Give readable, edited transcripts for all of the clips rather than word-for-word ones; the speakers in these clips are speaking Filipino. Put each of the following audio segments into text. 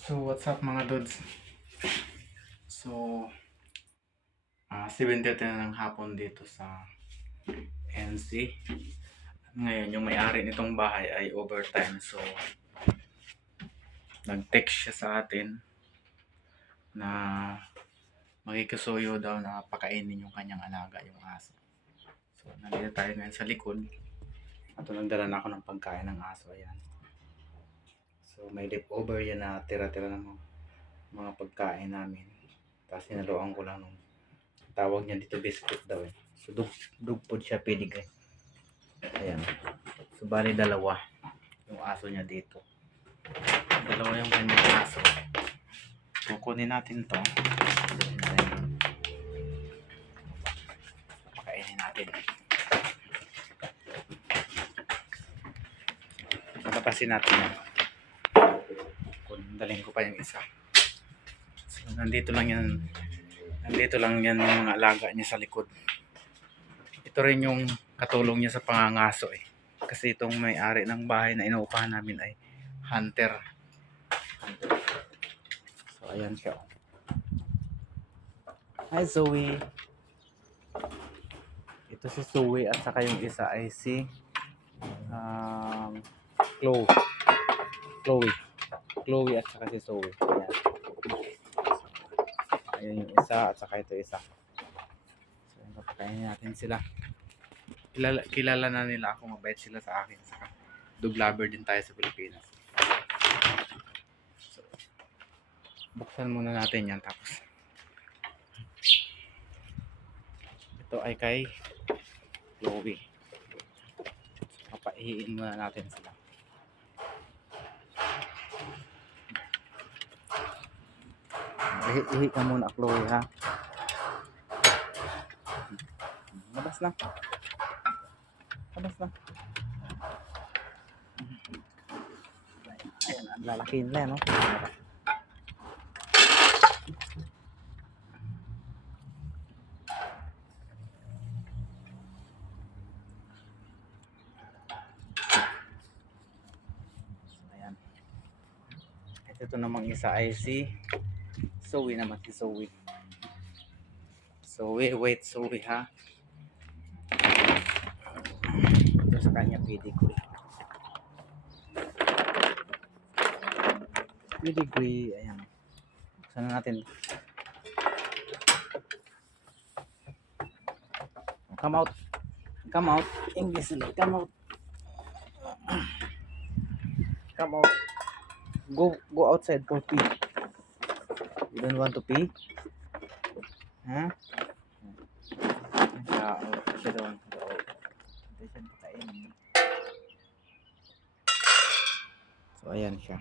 So what's up mga dudes? So 7:30 na ng hapon dito sa NC. Ngayon yung may-ari nitong bahay ay overtime, so nag-text siya sa atin na makikisuyo daw na pakainin yung kanyang alaga, yung aso. So nandito tayo ngayon sa likod at nagdala na ako ng pagkain ng aso. Ayan. So may leftover yan na tira-tira ng mga pagkain namin. Tapos sinaluan ko lang nung tawag niya dito biscuit daw eh. So dog food siya, pedigree. Ayan. So bali dalawa yung aso niya dito. Dalawa yung kanyang aso. Kukunin natin to. Pakainin natin. Patapasin natin yan. Dalhin ko pa yung isa. So nandito lang yan yung mga alaga niya sa likod. Ito rin yung katulong niya sa pangangaso eh. Kasi itong may-ari ng bahay na inuupahan namin ay hunter. So ayan siya. Hi Zoe. Ito si Zoe at saka yung isa ay si Chloe at saka si Zoe. Ayan. Ayan yung isa at saka ito isa. So napakainin natin sila. Kilala na nila ako, mabait sila sa akin. Saka dog lover din tayo sa Pilipinas. So, buksan muna natin yan, tapos ito ay kay Chloe. Papaihiin muna natin sila. Ihi ka muna, Chloe, ha? Labas na. Ayan, ang lalaki nila, no? Ayan. Ito namang isa ay si Zoe naman, si Zoe. Wait, Zoe, ha? Ito sa kanya, pedigree. Ayan. Buksan na natin. Come out. English, come out. Go outside for pee. You don't want to pee? Huh? Siya doon. So ayan siya.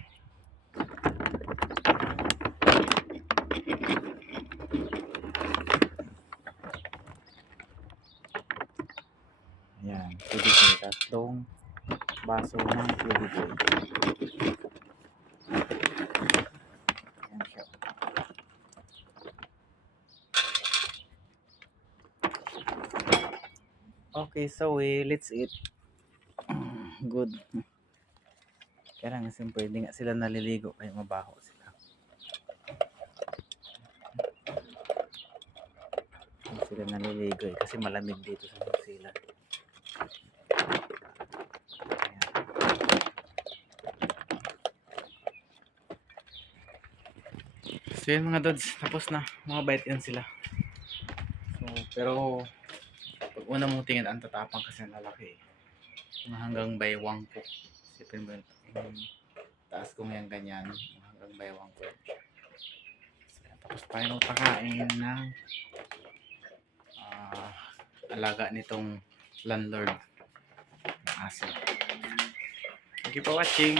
Ayan, pedigree. Tatlong baso ng pedigree. Ayan siya. Okay, so let's eat. Good. Kaya lang, siyempre, hindi nga sila naliligo kaya mabaho sila. Hindi sila naliligo eh, kasi malamig dito sa New Zealand. So yun mga dudes, tapos na. Mga bait yan sila. So, pero pag una mong tingin, ang tatapang kasi ang lalaki eh. Hanggang baywang ko. Sipin mo yung taas kong yung ganyan. Hanggang baywang ko. So, tapos tayo pakain ng alaga nitong landlord ng aso. Thank you for watching.